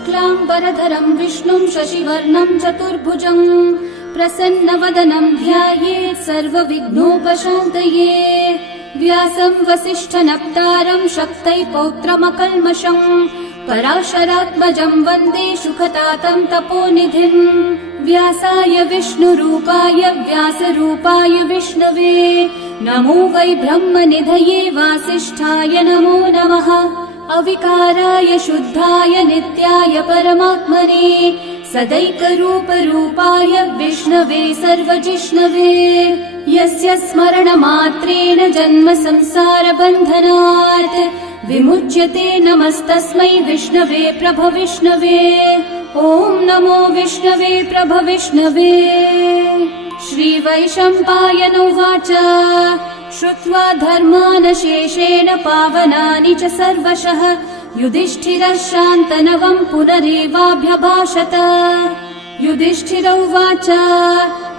शुक्लाम्बरधरं विष्णुं शशिवर्णं चतुर्भुजं प्रसन्नवदनं ध्यायेत् सर्वविघ्नोपशान्तये। व्यासं वसिष्ठनप्तारं शक्तै पौत्रमकल्मषम् पराशरात्मजं वन्दे शुकतातं तपोनिधिम्। व्यासाय विष्णुरूपाय व्यासरूपाय विष्णवे नमो वै ब्रह्मनिधये वासिष्ठाय नमो नमः। अविकाराय शुद्धाय नित्याय परमात्मने सदैकरूपरूपाय विष्णवे सर्वजिष्णवे। यस्य स्मरणमात्रेण जन्म संसारबन्धनात् विमुच्यते नमस्तस्मै विष्णवे प्रभविष्णवे। ॐ नमो विष्णवे प्रभविष्णवे। श्रीवैशम्पायन उवाच श्रुत्वा धर्मानशेषेण पावनानि च सर्वशः युधिष्ठिरः शान्तनवं पुनरेवाभ्यभाषत। युधिष्ठिर उवाच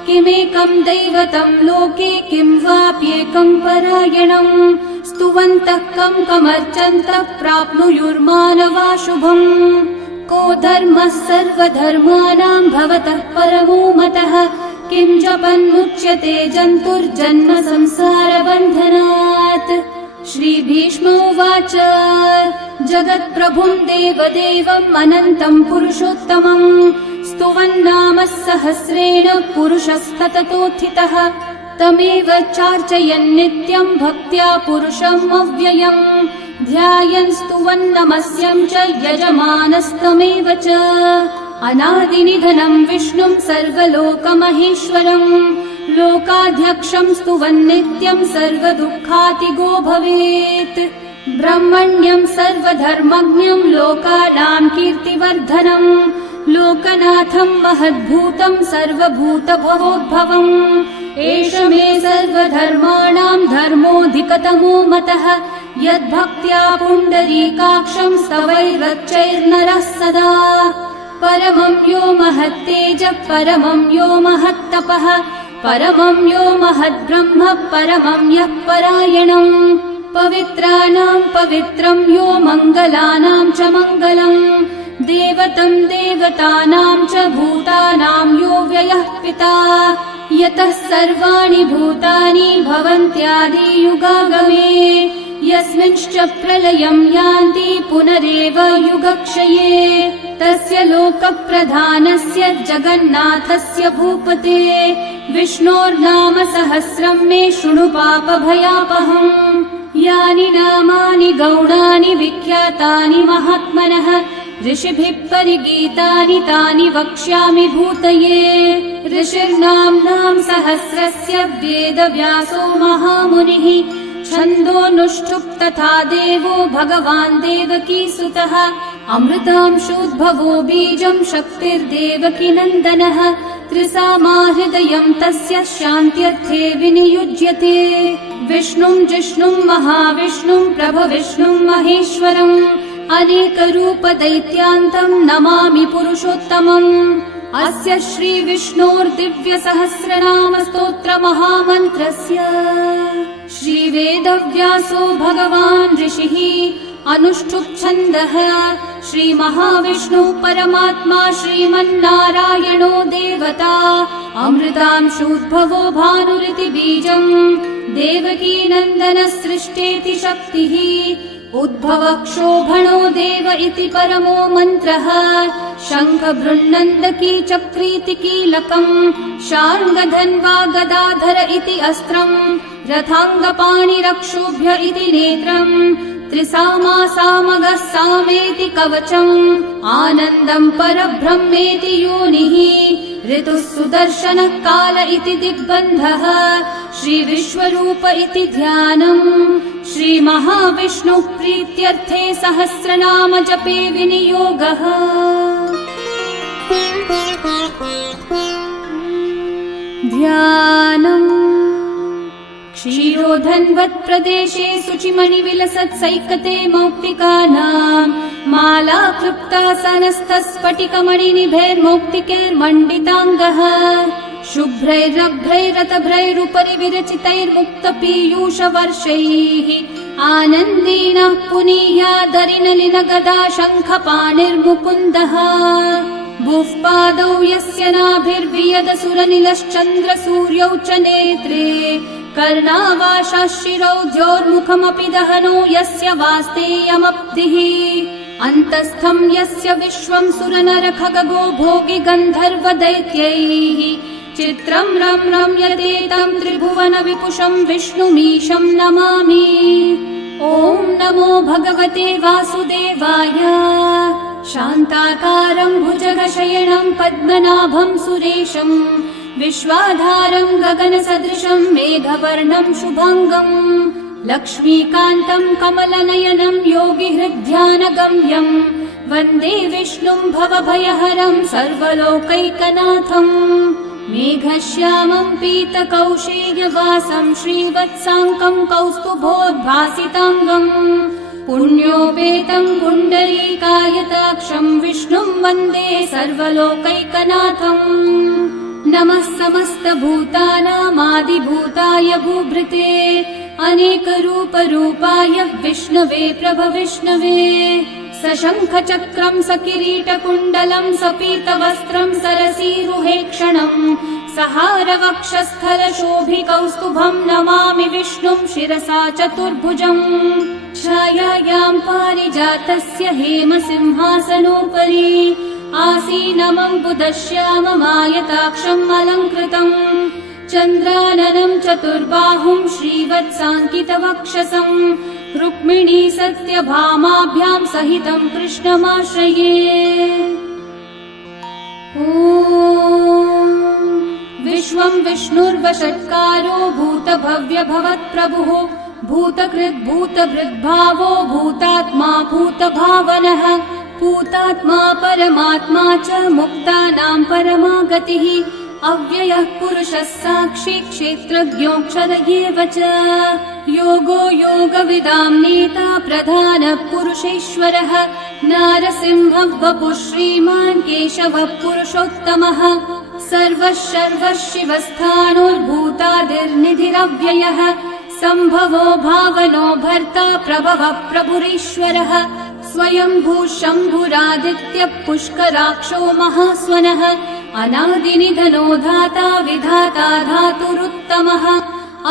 किमेकं दैवतं लोके किं वाप्येकं परायणम् स्तुवन्तः कमर्चन्तः प्राप्नुयुर्मानवा शुभम्। को धर्मः सर्वधर्माणां भवतः परमो मतः किं जपन्मुच्यते जन्तुर्जन्म संसारबन्धनात्। श्रीभीष्म उवाच जगत्प्रभुं देवदेवम् अनन्तं पुरुषोत्तमम् स्तुवन्नामः सहस्रेण पुरुषस्तततोत्थितः तमेव चार्चयन् नित्यं भक्त्या पुरुषम् अव्ययम् ध्यायन् स्तुवन्नमस्यं च यजमानस्तमेव च। अनादिनिधनं विष्णुं सर्वलोकमहेश्वरम् लोकाध्यक्षं स्तुवन्नित्यं सर्वदुःखातिगो भवेत्। ब्रह्मण्यं सर्वधर्मज्ञं लोकानां कीर्तिवर्धनम् लोकनाथं महद्भूतं सर्वभूतभवोद्भवम्। एष मे सर्वधर्माणां धर्मोऽधिकतमो मतः यद्भक्त्या पुण्डरीकाक्षं स्तवैरर्चैर्नरः सदा। परमं यो महत्तेजः परमं यो महत्तपः परमं यो महद्ब्रह्म परमं यः परायणम्। पवित्राणां पवित्रं यो मङ्गलानां च मङ्गलम् देवतं देवतानां च भूतानां यो व्ययः पिता यतः सर्वाणि भूतानि भवन्त्यादियुगागमे यस्मिंश्च प्रलयं यान्ति पुनरेव युगक्षये तस्य लोकप्रधानस्य जगन्नाथस्य भूपते विष्णोर्नाम सहस्रं मे शृणु पापभयापहम्। यानि नामानि गौणानि विख्यातानि महात्मनः ऋषिभिः परिगीतानि तानि वक्ष्यामि भूतये। ऋषिर्नाम्नां सहस्रस्य वेदव्यासो महामुनिः छन्दोऽनुष्ठुप् तथा देवो भगवान् देवकीसुतः अमृतांशोद्भवो बीजं शक्तिर्देवकी नन्दनः त्रिसामा हृदयं तस्य शान्त्यर्थे विनियुज्यते। विष्णुं जिष्णुं महाविष्णुं प्रभविष्णुं महेश्वरम् अनेकरूपदैत्यान्तं नमामि पुरुषोत्तमम्। अस्य श्रीविष्णोर्दिव्यसहस्रनाम स्तोत्रमहामन्त्रस्य श्रीवेदव्यासो भगवान् ऋषिः अनुष्ठुप्छन्दः श्रीमहाविष्णुः परमात्मा श्रीमन्नारायणो देवता अमृतांशोद्भवो भानुरिति बीजम् देवकी नन्दनः सृष्टेति शक्तिः उद्भवक्षोभणो देव इति परमो मन्त्रः शङ्ख बृन्नन्दकी चक्रीति कीलकम् शार्ङ्गधन्वा गदाधर इति अस्त्रम् रथाङ्गपाणिरक्षोभ्य इति नेत्रम् त्रिसामा सामगः सामेति कवचम् आनन्दम् परब्रह्मेति योनिः ऋतुः सुदर्शनः काल इति दिग्बन्धः श्रीविश्वरूप इति ध्यानम् श्रीमहाविष्णुः प्रीत्यर्थे सहस्रनाम जपे विनियोगः। ध्यानम् क्षीरोधन्वत्प्रदेशे शुचिमणिविलसत्सैकते मौक्तिकानाम् माला क्लृप्तासनस्थस्फटिकमणिनिभैर्मौक्तिकैर्मण्डिताङ्गः शुभ्रैरभ्रैरतभ्रैरुपरि विरचितैर्मुक्तपीयूषवर्षैः आनन्देन पुनीयादरिनलिनगदा शङ्खपाणिर्मुकुन्दः बुःपादौ यस्य नाभिर्वियदसुरनिलश्चन्द्रसूर्यौ च नेत्रे कर्णावाशाः शिरौ द्योर्मुखमपि दहनो यस्य वास्तेयमब्धिः अन्तस्थं यस्य विश्वं सुरनरखगो भोगि गन्धर्वदैत्यैः चित्रं रम्यते तं त्रिभुवन विपुषं विष्णुमीशं नमामि। ॐ नमो भगवते वासुदेवाय। शान्ताकारं भुजगशयनं पद्मनाभं सुरेशं विश्वाधारं गगनसदृशं मेघवर्णं शुभाङ्गम् लक्ष्मीकान्तं कमलनयनं योगिहृद्ध्यानगम्यं वन्दे विष्णुं भवभयहरं सर्वलोकैकनाथम् मेघश्यामं पीतकौशेयवासं श्रीवत्साङ्कं कौस्तुभोद्भासिताङ्गम् पुण्योपेतं पुण्डरीकायताक्षं विष्णुं वन्दे सर्वलोकैकनाथम् नमः समस्तभूतानामादिभूताय भूभृते अनेकरूपरूपाय विष्णवे प्रभविष्णवे सशङ्खचक्रं सकिरीटकुण्डलं सपीतवस्त्रं सरसीरुहेक्षणं सहारवक्षस्थलशोभिकौस्तुभं नमामि विष्णुं शिरसा चतुर्भुजम् छायायां पारिजातस्य हेमसिंहासनोपरि आसीनमम्बुदश्याममायताक्षम् अलङ्कृतम् चन्द्राननं चतुर्बाहुं श्रीवत्साङ्कितवक्षसं रुक्मिणी सत्यभामाभ्यां सहितं कृष्णमाश्रये। ॐ विश्वं विष्णुर्वषट्कारो भूतभव्यभवत्प्रभुः भूतकृद्भूतभृद्भावो भूतात्मा भूतभावनः भूतात्मा परमात्मा च मुक्तानां परमा गतिः अव्ययः पुरुषः साक्षी क्षेत्रज्ञोऽक्षर एव च योगो योगविदां नेता प्रधानः पुरुषेश्वरः नारसिंहः वपुः श्रीमान् केशवः पुरुषोत्तमः सर्वः शर्वः शिवस्थाणोर्भूतादिर्निधिरव्ययः सम्भवो भावनो भर्ता प्रभवः प्रभुरीश्वरः स्वयंभू शम्भुरादित्यः पुष्कराक्षो महास्वनः अनादिनिधनो धाता विधाता धातुरुत्तमः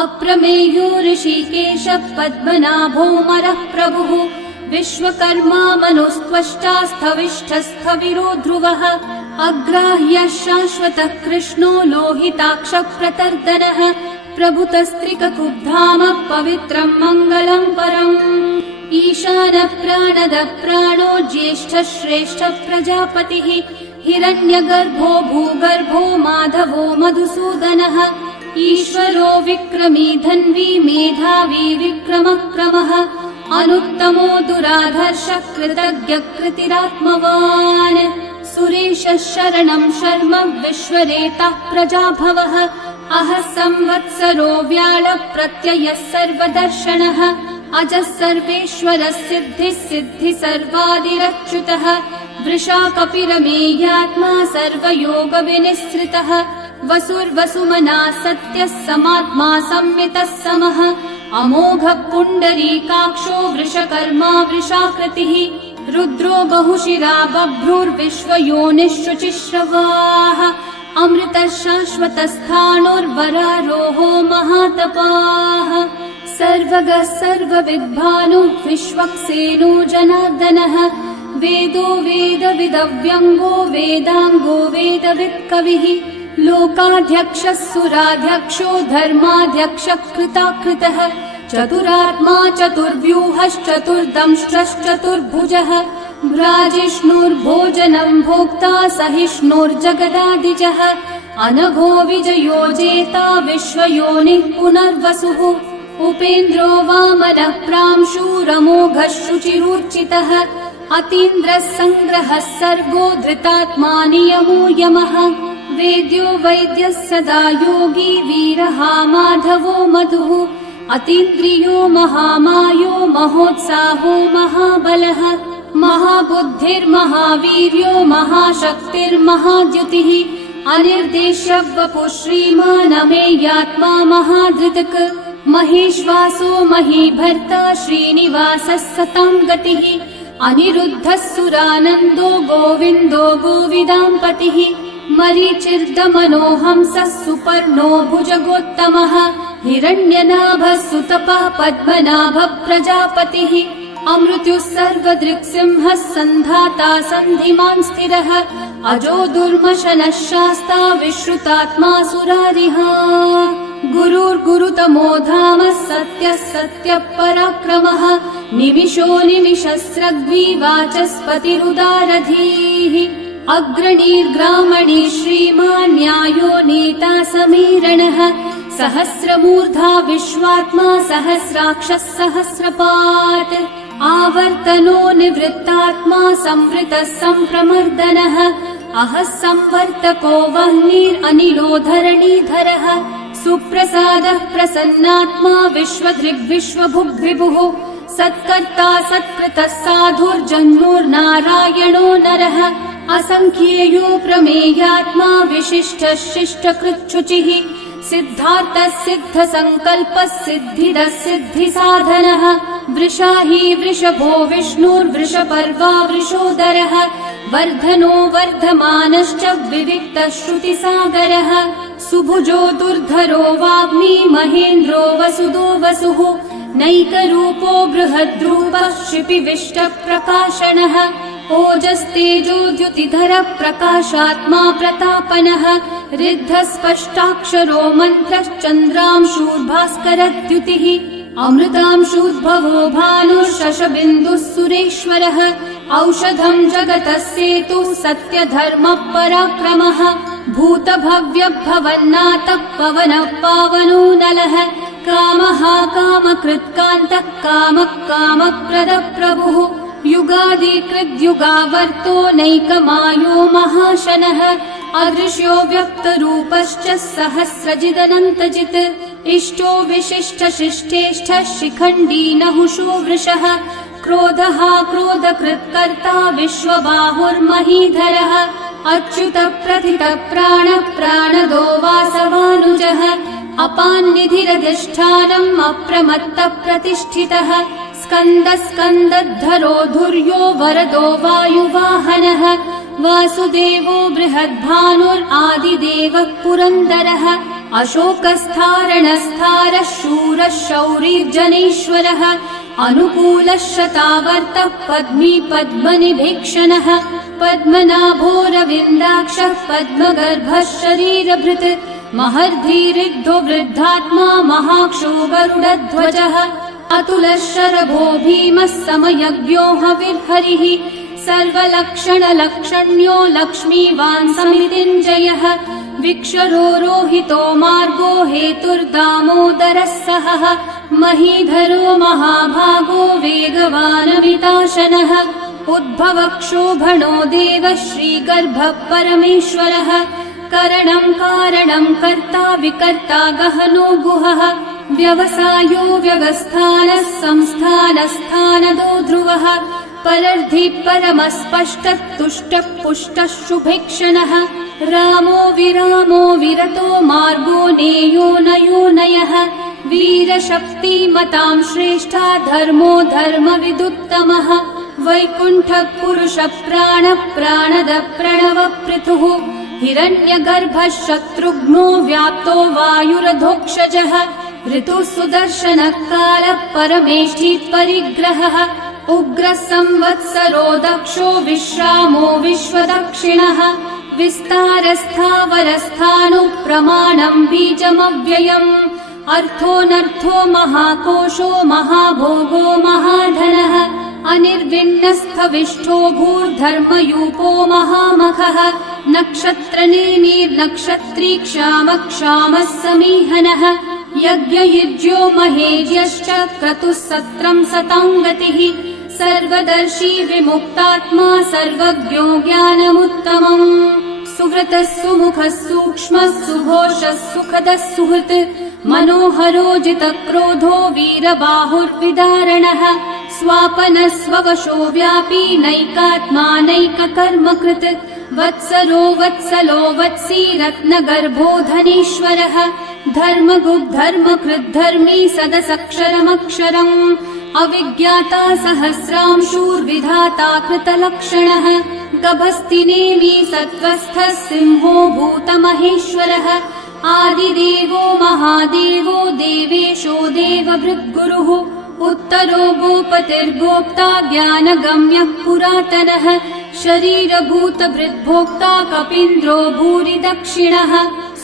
अप्रमेयो ऋषिकेशः पद्मनाभोऽमरः प्रभुः विश्वकर्मा मनुस्त्वष्टा स्थविष्ठस्थविरो ध्रुवः अग्राह्यः शाश्वतः कृष्णो लोहिताक्षः प्रतर्दनः प्रभुतस्त्रिककुब्धामः पवित्रं मङ्गलं परम् ईशानः प्राणदः प्राणो ज्येष्ठः श्रेष्ठः प्रजापतिः हिरण्यगर्भो भूगर्भो माधवो मधुसूदनः ईश्वरो विक्रमी धन्वी मेधावी विक्रमक्रमः अनुत्तमो दुराधर्षः कृतज्ञः कृतिरात्मवान् सुरेशः शरणं शर्म विश्वरेतः प्रजाभवः अहः संवत्सरो व्याळः प्रत्ययः सर्वदर्शनः अजः सर्वेश्वरः सिद्धिः सिद्धि सर्वादिरच्युतः वृषा कपिरमेयात्मा सर्वयोगविनिःसृतः वसुर्वसुमना सत्यः समात्मा संवितः समः अमोघः पुण्डरीकाक्षो वृषकर्मा वृषाकृतिः रुद्रो बहुशिरा बभ्रुर्विश्वयोनिः शुचिश्रवाः अमृतः शाश्वतस्थाणोर्वरारोहो महातपाः सर्वगः सर्वविद्भानुः विश्वक्सेनो जनार्दनः वेदो वेदविदव्यङ्गो वेदाङ्गो वेदवित्कविः लोकाध्यक्षः सुराध्यक्षो धर्माध्यक्षः कृताकृतः चतुरात्मा चतुर्व्यूहश्चतुर्दंष्ट्रश्चतुर्भुजः भ्राजिष्णुर्भोजनं भोक्ता सहिष्णुर्जगदादिजः अनघो विजयो जेता विश्वयोनिः पुनर्वसुः उपेन्द्रो वामनः प्रांशुरमोघः शुचिरूर्चितः अतीन्द्रः सङ्ग्रहः सर्गो धृतात्मा नियमो यमः वेद्यो वैद्यः सदा योगी वीरः माधवो मधुः अतीन्द्रियो महामायो महोत्साहो महाबलः महाबुद्धिर्महावीर्यो महाशक्तिर्महाद्युतिः अनिर्देश्य वपुः श्रीमान् अमेयात्मा महाधृतक् महेश्वासो महीभर्ता श्रीनिवासः सतां गतिः अनिरुद्धः सुरानन्दो गोविन्दो गोविदाम्पतिः मरीचिर्दमनोहंसः सुपर्णो भुजगोत्तमः हिरण्यनाभः सुतपः पद्मनाभः प्रजापतिः अमृत्युः सर्वदृक्सिंहः सन्धाता सन्धिमान् स्थिरः अजो दुर्मशनः शास्ता विश्रुतात्मा सुरारिः गुरुर्गुरुतमो धामः सत्यः सत्यः पराक्रमः निमिषो निमिषस्रग्वी वाचस्पतिरुदारधीः अग्रणीर्ग्रामणी श्रीमान् न्यायो नेता समीरणः सहस्रमूर्धा विश्वात्मा सहस्राक्षः सहस्रपात् आवर्तनो निवृत्तात्मा संवृतः सम्प्रमर्दनः अहः संवर्तको वह्निरनिलो धरणीधरः सुप्रसादः प्रसन्नात्मा विश्वदृग्विश्वभुग्विभुः सत्कर्ता सत्कृतः साधुर्जन्मोर्नारायणो नरः असङ्ख्येयो प्रमेयात्मा विशिष्टः शिष्टकृच्छुचिः सिद्धार्थः सिद्धसङ्कल्पः सिद्धिदः सिद्धिसाधनः वृषाही वृषभो विष्णुर्वृषपर्वा वृषोदरः वर्धनो वर्धमानश्च विविक्तः श्रुतिसागरः सुभुजो दुर्धरो वाग्मी महेन्द्रो वसुदो वसुः नैकरूपो बृहद्रूपः क्षिपिविष्टप्रकाशनः ओजस्तेजोद्युतिधरः प्रकाशात्मा प्रतापनः ऋद्धः स्पष्टाक्षरो मन्त्रश्चन्द्रांशूर्भास्करद्युतिः अमृतांशूद्भवो भानुः शशबिन्दुः सुरेश्वरः औषधं जगतः सेतुः सत्यधर्मः पराक्रमः भूतभव्यभवन्नाथः पवनः पावनो नलः कामः कामकृत्कान्तः कामः कामप्रदः प्रभुः युगादिकृद्युगावर्तो नैकमायो महाशनः अदृश्यो व्यक्तरूपश्च सहस्रजिदनन्तजित् इष्टो विशिष्टशिष्टेष्ठः शिखण्डी नहुषो वृषः क्रोधः क्रोधकृत्कर्ता विश्वबाहुर्महीधरः अच्युतः प्रथितः प्राणः प्राणदो वासवानुजः अपान्निधिरधिष्ठानम् अप्रमत्तः प्रतिष्ठितः स्कन्दस्कन्दद्धरो धुर्यो वरदो वायुवाहनः वासुदेवो बृहद्भानुरादिदेवः पुरन्दरः अशोकस्थारणस्थारः शूरः शौरिर्जनेश्वरः अनुकूलः शतावर्तः पद्मी पद्मनिभीक्षणः पद्मनाभोरविन्दाक्षः पद्मगर्भः शरीरभृत् महर्धिरिग्धो वृद्धात्मा महाक्षो गरुडध्वजः अतुलः शरभो भीमः समयज्ञो हविर्हरिः सर्वलक्षणलक्षण्यो लक्ष्मीवान् समितिञ्जयः विक्षरो रोहितो मार्गो हेतुर्दामोदरः सहः महीधरो महाभागो वेगवानमिताशनः उद्भवक्षोभणो देवः श्रीगर्भः परमेश्वरः करणं कारणं कर्ता विकर्ता गहनो गुहः व्यवसायो व्यवस्थानः संस्थानस्थानदो ध्रुवः परर्धि परमस्पष्टः तुष्टः पुष्टः शुभेक्षणः रामो विरामो विरतो मार्गो नेयो नयो नयः वीरशक्तिमतां श्रेष्ठा धर्मो धर्मविदुत्तमः वैकुण्ठः पुरुषः प्राणः प्राणदः प्रणवपृथुः हिरण्यगर्भः शत्रुघ्नो व्याप्तो वायुरधोक्षजः ऋतुः सुदर्शनः कालः परमेष्ठी परिग्रहः उग्रः संवत्सरो दक्षो विश्रामो विश्वदक्षिणः विस्तारस्थावरस्थाणु प्रमाणम् बीजमव्ययम् अर्थोऽनर्थो महाकोशो महाभोगो महाधनः अनिर्विण्णस्थविष्ठो भूर्धर्मयूपो महामखः नक्षत्रनेमिर्नक्षत्री क्षामः क्षामः समीहनः यज्ञयुज्यो महेज्यश्च क्रतुः सत्रम् सताङ्गतिः सर्वदर्शी विमुक्तात्मा सर्वज्ञो ज्ञानमुत्तमम् सुहृतः सुमुखः सूक्ष्मः सुघोषः सुखदः सुहृत् मनोहरो जितक्रोधो वीरबाहुर्विदारणः स्वापनः स्ववशो व्यापी नैकात्मा नैककर्मकृत् वत्सरो वत्सलो वत्सी रत्नगर्भो धनेश्वरः धर्मकृद्धर्मी सदसक्षरमक्षरम् अविज्ञाता सहस्रांशूर्विधाता कृतलक्षणः गभस्तिनेमि सत्त्वस्थः सिंहो भूतमहेश्वरः आदिदेवो महादेवो देवेशो देवभृद्गुरुः उत्तरो गोपतिर्गोप्ता ज्ञानगम्यः पुरातनः शरीरभूतभृद्भोक्ता कपीन्द्रो भूरि दक्षिणः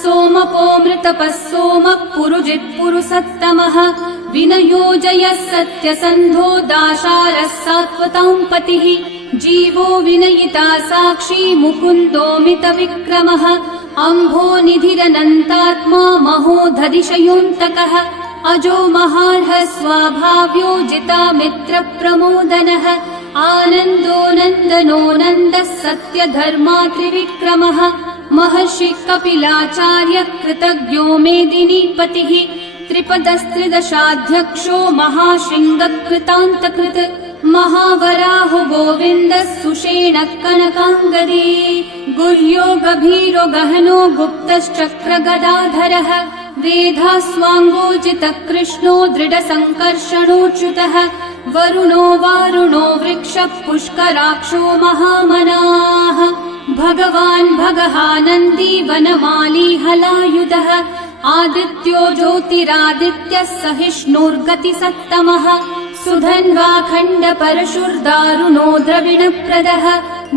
सोमपोऽमृतपः सोमः पुरुजित्पुरुसत्तमः विनयोजयः सत्यसन्धो दाशारः सात्वतां पतिः जीवो विनयिता साक्षी मुकुन्दोऽमितविक्रमः अम्भो निधिरनन्तात्मा महोदधिशयोऽन्तकः अजो महार्हः स्वाभाव्यो जितामित्रप्रमोदनः आनन्दो नन्दनो नन्दः सत्यधर्मात्रिविक्रमः महर्षि कपिलाचार्य कृतज्ञो मेदिनीपतिः त्रिपदस्त्रिदशाध्यक्षो महाशृङ्गकृतान्तकृत् महावराहो गोविन्दः सुषेणः कनकाङ्गदी गुह्यो गभीरो गहनो गुप्तश्चक्रगदाधरः वेधास्वाङ्गोचितः कृष्णो दृढसङ्कर्षणोच्युतः वरुणो वारुणो वृक्षः पुष्कराक्षो महामनाः भगवान् भगहानन्दी वनमाली हलायुधः आदित्यो ज्योतिरादित्यः सहिष्णुर्गतिसत्तमः सुधन्वाखण्ड परशुर्दारुणो द्रविणप्रदः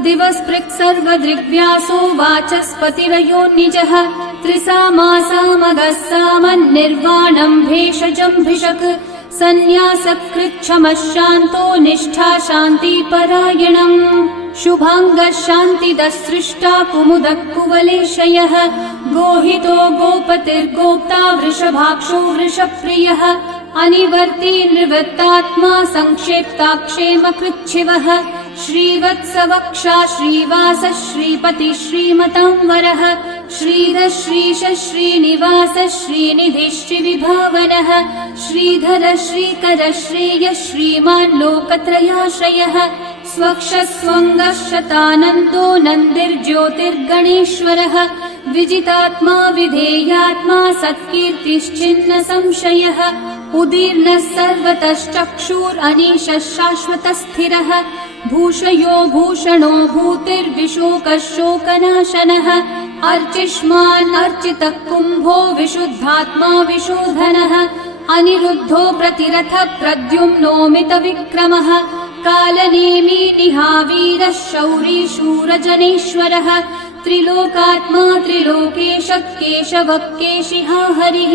दिवस्पृक् सर्वदृग्व्यासो वाचस्पतिरयो निजः त्रिसामासामगः सामन्निर्वाणम् भेषजम्भिषक् सन्न्यासकृच्छमः शान्तो निष्ठा शान्तिपरायणम् शुभाङ्गः शान्तिदः सृष्टा कुमुदः कुवलेशयः गोहितो गोपतिर्गोप्ता वृषभाक्षो वृषप्रियः अनिवर्ती निवृत्तात्मा संक्षेप्ताक्षेमकृच्छिवः श्रीवत्सवक्षा श्रीवास श्रीपति श्रीमतांवरः श्रीधर श्रीश श्रीनिवास श्रीनिधि श्रीविभावनः श्रीधर श्रीकर श्रेय श्रीमान् लोकत्रयाश्रयः स्वक्षस्वङ्गः शतानन्दो नन्दिर्ज्योतिर्गणेश्वरः विजितात्मा विधेयात्मा सत्कीर्तिश्चिन्न संशयः उदीर्णः सर्वतश्चक्षुरनीशः शाश्वतस्थिरः भूषयो भूषणो भूतिर्विशोकः शोकनाशनः अर्चिष्मान् अर्चितः कुम्भो विशुद्धात्मा विशोधनः अनिरुद्धो प्रतिरथ प्रद्युम्नोमितविक्रमः कालनेमी निहावीरः शौरी शूरजनेश्वरः त्रिलोकात्मा त्रिलोकेशः केशवः केशिहा हरिः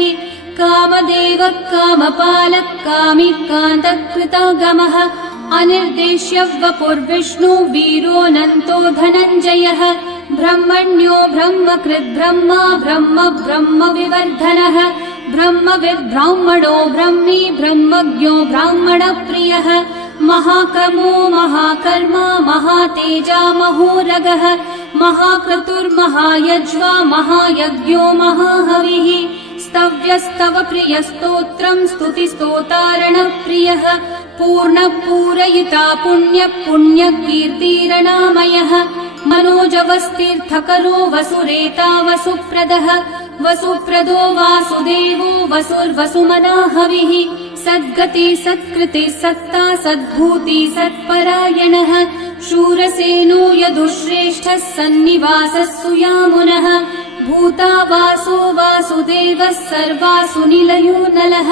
कामदेवः कामपालः कामी कान्तः कृतागमः अनिर्देश्य वपुर्विष्णु वीरोऽनन्तो धनञ्जयः ब्रह्मण्यो ब्रह्मकृद्ब्रह्मा ब्रह्म ब्रह्मविवर्धनः ब्रह्मविद् ब्राह्मणो ब्रह्मी ब्रह्मज्ञो ब्राह्मणप्रियः महाकर्मो महाकर्मा महातेजा महोरगः महाक्रतुर्महायज्वा महायज्ञो महाहविः स्तव्यस्तव प्रियस्तोत्रम् स्तुतिस्तोतारणप्रियः पूर्णपूरयिता पुण्यकीर्तिरणामयः मनोजवस्तीर्थकरो वसुरेता वसुप्रदः वसुप्रदो वासुदेवो वसुर्वसुमनाहविः सद्गति सत्कृति सत्ता सद्भूति सत्परायणः शूरसेनो यदुश्रेष्ठः सन्निवासः सुयामुनः भूता वासो वासुदेवः सर्वासु निलयो नलः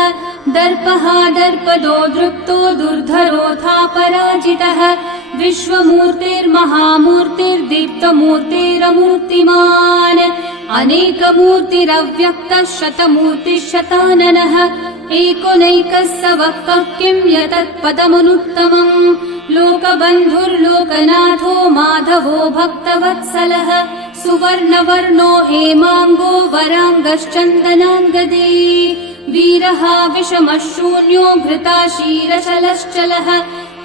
दर्पः दर्पदो दृप्तो दुर्धरोऽथा पराजितः विश्वमूर्तिर्महामूर्तिर्दीप्तमूर्तिरमूर्तिमान् अनेकमूर्तिरव्यक्तः शतमूर्तिः शताननः एकोनैकः स वः किं यतत्पदमनुत्तमम् लोकबन्धुर्लोकनाथो माधवो भक्तवत्सलः सुवर्णवर्णो हेमाङ्गो वराङ्गश्चन्दनाङ्गदे वीरः विषमः शून्यो घृताशीरशलश्चलः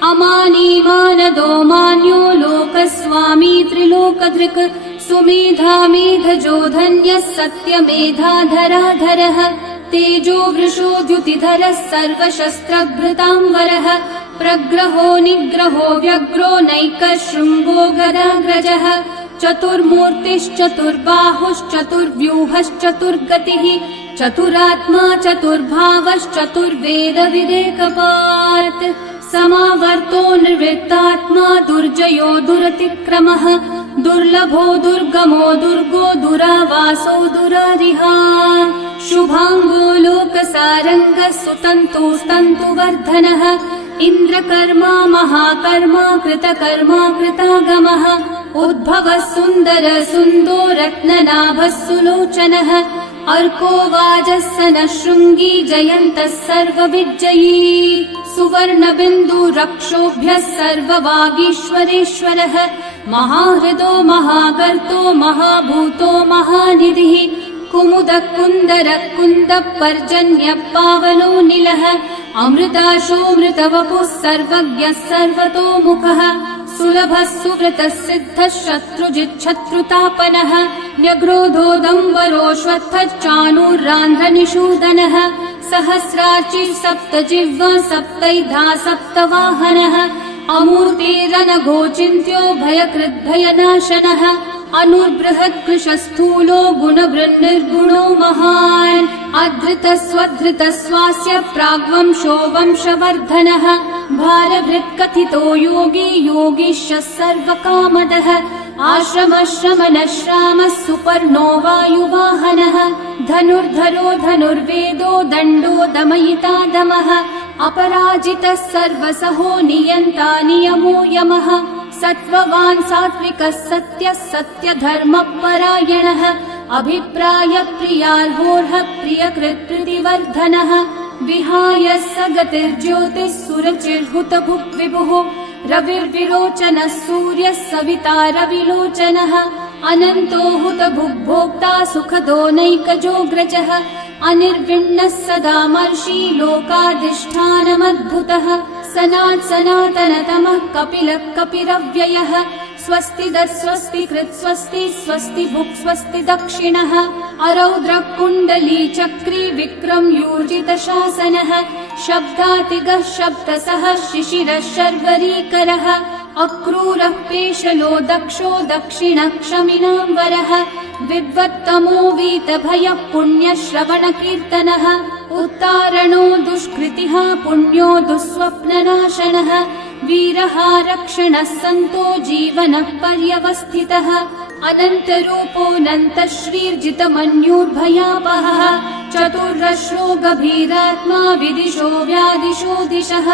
अमानीमानदो मान्यो लोकस्वामी त्रिलोकधृक् सुमेधा मेधजोधन्यः सत्यमेधाधराधरः तेजो वृषो द्युतिधरः सर्वशस्त्रभृतांवरः प्रग्रहो निग्रहो व्यग्रो नैकः शृङ्गो गदाग्रजः चतुर्मूर्तिश्चतुर्बाहुश्चतुर्व्यूहश्चतुर्गतिः चतुरात्मा चतुर्भावश्चतुर्वेदविदेकपात् समावर्तो निर्वृत्तात्मा दुर्जयो दुरतिक्रमः दुर्लभो दुर्गमो दुर्गो दुरावासो दुरारिहा शुभांगो लोकसारंगः सुतन्तुस्तन्तुवर्धनः इन्द्रकर्मा महाकर्मा कृतकर्मा कृतागमः उद्भवः सुन्दर सुन्दो रत्ननाभः सुलोचनः अर्को वाजस्सनः शृङ्गी जयन्तः सर्वविजयी सुवर्णबिन्दु रक्षोभ्यः सर्ववागीश्वरेश्वरः महाहृदो महागर्तो महाभूतो महानिधिः कुमुदः कुन्दरः कुन्दः पर्जन्यः पावनो निलः अमृताशोऽमृतवपुः सर्वज्ञः सर्वतोमुखः सुलभः सुव्रतः सिद्धः शत्रुजिच्छत्रुतापनः न्यग्रोधोदम्बरोऽश्वत्थश्चाणूरान्ध्रनिषूदनः सहस्रार्चिः सप्तजिह्वा सप्तैधा सप्तवाहनः अमूर्तिरनघोचिन्त्यो भयकृद्भयनाशनः अनुर्बृहत्कृशस्थूलो गुणवृन्निर्गुणो महान् अधृतस्वधृतस्वास्य प्राग्वंशो वंशवर्धनः भारभृत्कथितो योगी योगीशः सर्वकामदः आश्रमश्रमणश्रामः सुपर्णो वायुवाहनः धनुर्धरो धनुर्वेदो दण्डो दमयिता दमः अपराजितः सर्वसहो नियन्ता नियमो यमः सत्त्ववान् सात्विकः सत्यः सत्यधर्मपरायणः अभिप्रायप्रियार्होर्हः प्रियकृत्प्रीतिवर्धनः विहाय स गतिर्ज्योतिः सुरचिर्हुतभुक् विभुः रविर्विरोचनः सूर्यः सविता रविलोचनः अनन्तो हुतभुग्भोक्ता सुखदो नैकजोऽग्रजः अनिर्विण्णः सदा मर्षि लोकाधिष्ठानमद्भुतः सनातनतमः कपिलः कपिरव्ययः स्वस्तिदः स्वस्तिकृत् स्वस्ति स्वस्ति भुक् स्वस्ति दक्षिणः अरौद्रः कुण्डली चक्री विक्रमयूर्जितशासनः शब्दातिगः शब्दसः शिशिरः शर्वरीकरः अक्रूरः पेशलो दक्षो दक्षिणः क्षमिनाम्बरः विद्वत्तमो वीतभयः पुण्यश्रवणकीर्तनः उत्तारणो दुष्कृतिः पुण्यो दुःस्वप्ननाशनः वीरः रक्षणः सन्तो जीवनः पर्यवस्थितः अनन्तरूपोऽनन्तः श्रीर्जितमन्युर्भयापहः चतुर्रश्रो गभीरात्मा विदिशो व्यादिशो दिशः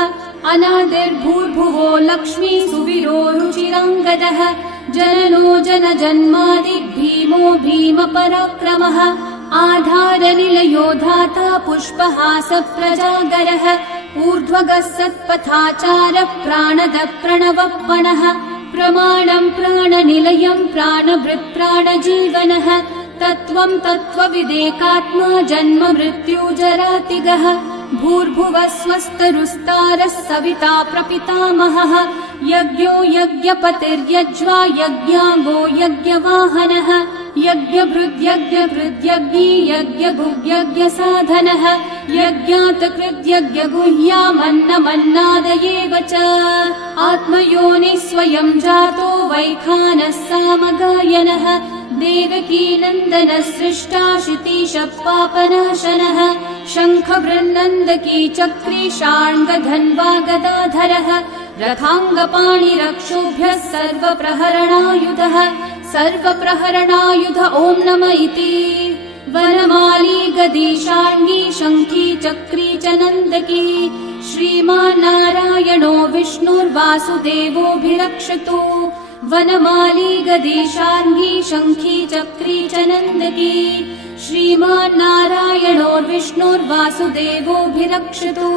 अनादिर्भूर्भुवो लक्ष्मी सुवीरो रुचिराङ्गदः जननो जनजन्मादि भीमो भीमपराक्रमः आधारनिलयो धाता पुष्पहास प्रजागरः ऊर्ध्वगः सत्पथाचारः प्राणदः प्रणवप्पणः प्रमाणं प्राणनिलयं प्राणभृत् प्राणजीवनः तत्त्वं तत्त्वविदेकात्मा जन्म मृत्युजरातिगः भूर्भुवः स्वस्तरुस्तारः सविता प्रपितामहः यज्ञो यज्ञपतिर्यज्वा यज्ञाङ्गो यज्ञवाहनः यज्ञभृद्यज्ञभृद्यज्ञी यज्ञभुग्यज्ञसाधनः यज्ञात् कृद्यज्ञगुह्यामन्नमन्नादयेव च आत्मयोनिः स्वयं जातो वैखानः सामगायनः देवकीनन्दनः सृष्टा शितीशः पापनाशनः शङ्खवृन्नन्दकी चक्री शार्ङ्गधन्वा गदाधरः रथाङ्गपाणिरक्षोभ्यः सर्वप्रहरणायुधः सर्वप्रहरणायुध ॐ नम इति वनमाली गदी शार्ङ्गी शङ्खी चक्री च नन्दकी श्रीमान्नारायणो विष्णुर्वासुदेवोऽभिरक्षतु वनमाली गदी शार्ङ्गी शङ्खी चक्री च नन्दकी श्रीमान्नारायणो विष्णुर्वासुदेवोऽभिरक्षतु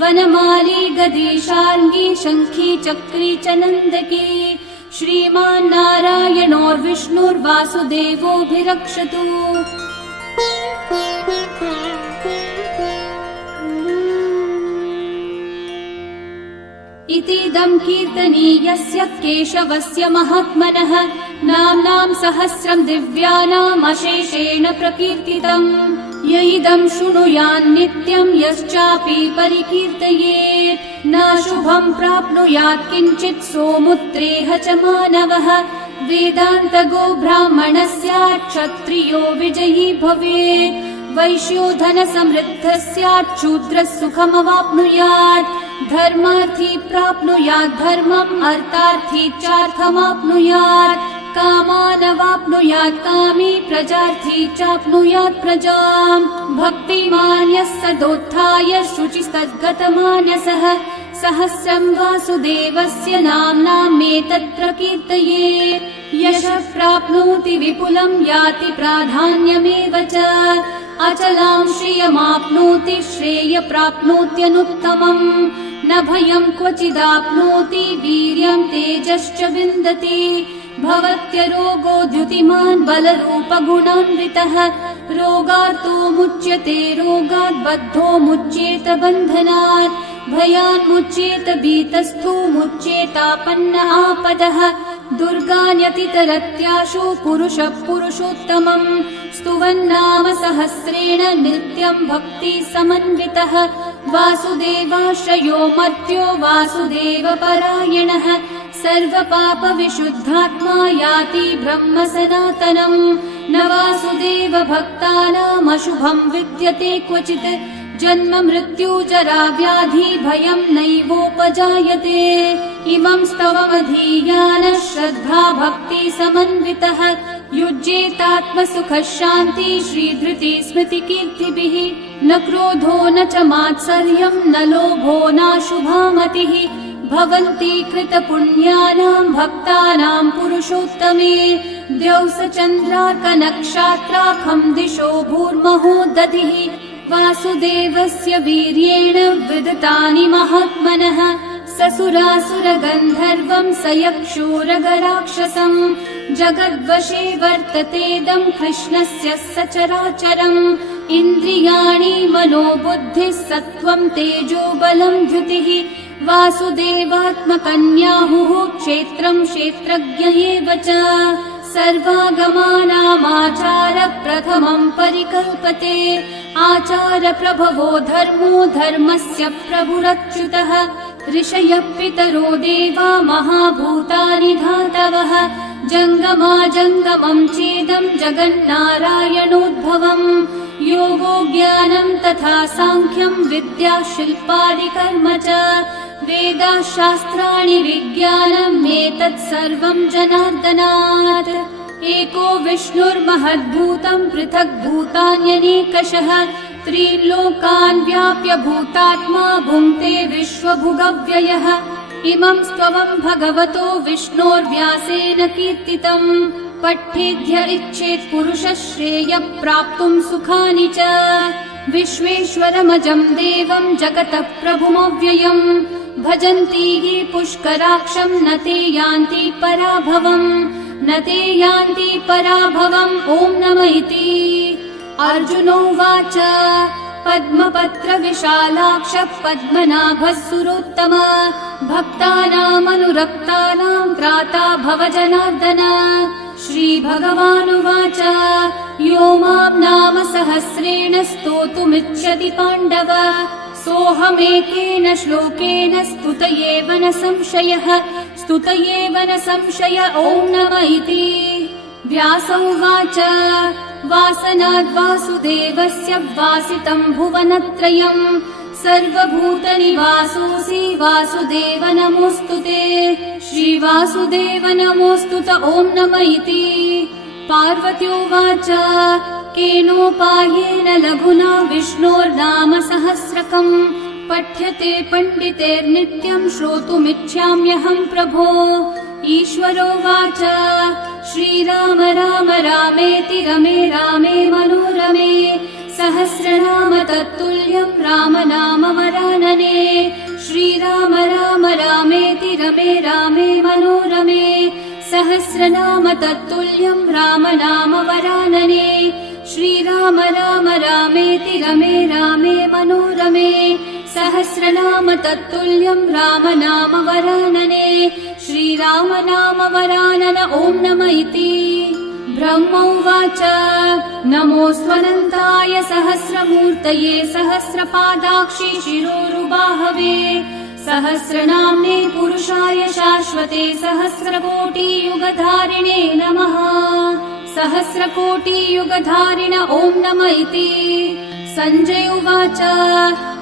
वनमाली गदी शार्ङ्गी शङ्खी चक्री च नन्दकी श्रीमान्नारायणो विष्णुर्वासुदेवोऽभिरक्षतु इतीदं कीर्तनीयस्य केशवस्य महात्मनः नाम्नां सहस्रं दिव्यानामशेषेण प्रकीर्तितम् य इदं शृणुयान् नित्यं यश्चापि परिकीर्तयेत् नाशुभं प्राप्नुयात् किञ्चित् सोमुत्रेह च मानवः वेदान्तगो ब्राह्मणः स्यात् क्षत्रियो विजयी भवेत् वैश्यो धनसमृद्धः स्यात्, शूद्रः सुखमवाप्नुयात्। धर्मार्थी प्राप्नुयात् धर्मम्, अर्थार्थी चार्थमाप्नुयात्। कामानवाप्नुयात् कामी, प्रजार्थी चाप्नुयात् प्रजाम्। भक्तिमान् यः सदोत्थाय, शुचिस्तद्गतमानसः, सहस्रम् वासुदेवस्य नाम्नामेतत् प्रकीर्तये। यशः प्राप्नोति विपुलम्, याति प्राधान्यमेव च। अचलां श्रियमाप्नोति, श्रेय प्राप्नोत्यनुत्तमम्। न भयम् क्वचिदाप्नोति, वीर्यम् तेजश्च विन्दति। भवत्यरोगो द्युतिमान्, बलरूपगुणान्वितः। रोगार्तो मुच्यते रोगात्, बद्धो मुच्येत बन्धनात्। भयान् मुच्येत भीतस्थो, मुच्येतापन्न आपदः। दुर्गान्यतितरत्याशु, पुरुषः पुरुषोत्तमम्। स्तुवन्नाम सहस्रेण, नित्यम् भक्ति समन्वितः। वासुदेवाश्रयो मर्त्यो, वासुदेवपरायणः। सर्वपापविशुद्धात्मा, याति ब्रह्म सनातनम्। न वासुदेव भक्तानामशुभम् विद्यते क्वचित्। जन्म मृत्यु जरा व्याधि, भयम् नैवोपजायते। इमं स्तवमधीयानः, श्रद्धा भक्ति समन्वितः। युज्येतात्मसुखः शान्ति, श्रीधृति स्मृतिकीर्तिभिः। न क्रोधो न च मात्सर्यम्, न लोभो नाशुभा मतिः। भवन्ति कृतपुण्यानाम्, भक्तानाम् पुरुषोत्तमे। द्यौस चन्द्रार्कनक्षत्राखम्, दिशो भूर्महो दधिः। वासुदेवस्य वीर्येण विदतानि महात्मनः। ससुरासुरगन्धर्वम्, स यक्षोरगराक्षसम्। जगद्वशे वर्ततेदम्, कृष्णस्य सचराचरम्। इन्द्रियाणि मनोबुद्धिः, सत्त्वम् तेजो बलम् द्युतिः। वासुदेवात्मकन्याहुः, क्षेत्रम् क्षेत्रज्ञ एव च। सर्वागमानामाचार प्रथमम् परिकल्पते। आचार प्रभवो धर्मो, धर्मस्य प्रभुरच्युतः। ऋषयः पितरो देवा, महाभूतानि धातवः। जङ्गमाजङ्गमम् चेदम्, जगन्नारायणोद्भवम्। योगो ज्ञानम् तथा साङ्ख्यम्, विद्या शिल्पादिकर्म च। वेदाः शास्त्राणि विज्ञानम्, एतत् सर्वम् जनार्दनात्। एको विष्णुर्महद्भूतम्, पृथक् भूतान्यनेकशः। त्रिलोकान् व्याप्य भूतात्मा, भुङ्क्ते विश्वभुगव्ययः। इमं स्तवम् भगवतो विष्णोर्व्यासेन कीर्तितम्। पठ्येद्य इच्छेत् पुरुषः, श्रेयः प्राप्तुम् सुखानि च। विश्वेश्वरमजम् देवम्, जगतः प्रभुमव्ययम्। भजन्ति ये पुष्कराक्षम्, न ते यान्ति पराभवम्। न ते यान्ति पराभवम्। ॐ नमः इति। अर्जुनोवाच पद्मपत्रविशालाक्षः, पद्मनाभः सुरोत्तम। भक्तानामनुरक्तानां, त्राता भव जनार्दन। श्रीभगवानुवाच यो मां नाम सहस्रेण, स्तोतुमिच्छति पाण्डव। सोऽहमेकेन श्लोकेन, स्तुतयेव न संशयः। स्तुतयेव न संशय। ॐ नमः इति। व्यास उवाच वासनाद्वासुदेवस्य, वासितम् भुवनत्रयम्। सर्वभूतनिवासोऽसि, वासुदेव नमोऽस्तु ते। श्रीवासुदेव नमोऽस्तु त। ॐ नमः इति। पार्वत्योवाच केनोपायेन लघुना, विष्णोर्नाम सहस्रकम्। पठ्यते पण्डितेर्नित्यम्, श्रोतुमिच्छाम्यहम् प्रभो। ईश्वरोवाच श्रीराम राम रामेति, रमे रामे मनोरमे। सहस्रनाम तत्तुल्यम्, राम नाम वरानने। श्रीराम राम रामेति, रमे रामे मनोरमे। सहस्रनाम तत्तुल्यम्, राम नाम वरानने। श्रीराम राम रामेति, रमे रामे मनोरमे। सहस्रनाम तत्तुल्यम्, राम नाम वरानने। श्रीराम नाम वरानन। ॐ नमः इति। ब्रह्म उवाच नमोऽस्त्वनन्ताय सहस्रमूर्तये, सहस्रपादाक्षि शिरोरुबाहवे। सहस्रनाम्ने पुरुषाय शाश्वते, सहस्रकोटियुगधारिणे नमः। सहस्रकोटियुगधारिण ॐ नम इति। सञ्जय उवाच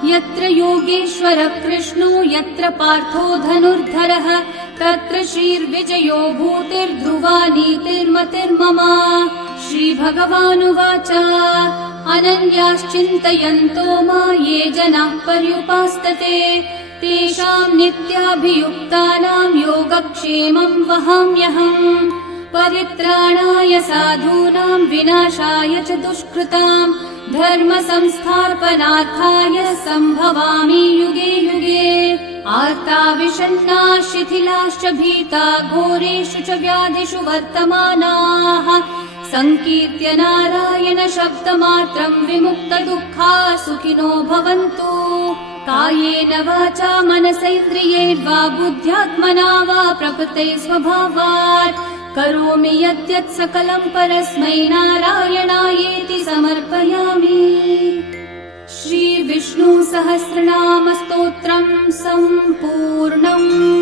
यत्र योगेश्वर कृष्णो यत्र पार्थो धनुर्धरः तत्र श्रीर्विजयो भूतिर्ध्रुवा नीतिर्मतिर्मम। श्रीभगवानुवाच अनन्याश्चिन्तयन्तो मा ये जनाः पर्युपासते तेषाम् नित्याभियुक्तानां योगक्षेमं वहाम्यहम्। परित्राणाय साधूनां विनाशाय च दुष्कृताम् धर्म संस्थापनार्थाय सम्भवामि युगे युगे। आर्ता विषण्णा शिथिलाश्च भीता घोरेषु च व्याधिषु वर्तमानाः संकीर्त्य नारायण शब्दमात्रं विमुक्तदुःखा सुखिनो भवन्तु। कायेन वाचा मनसैन्द्रियैर्वा बुद्ध्यात्मना वा प्रकृते स्वभावात् करोमि यद्यत् सकलं परस्मै नारायणायेति समर्पयामि। श्री विष्णु सहस्रनाम स्तोत्रम् सम्पूर्णम्।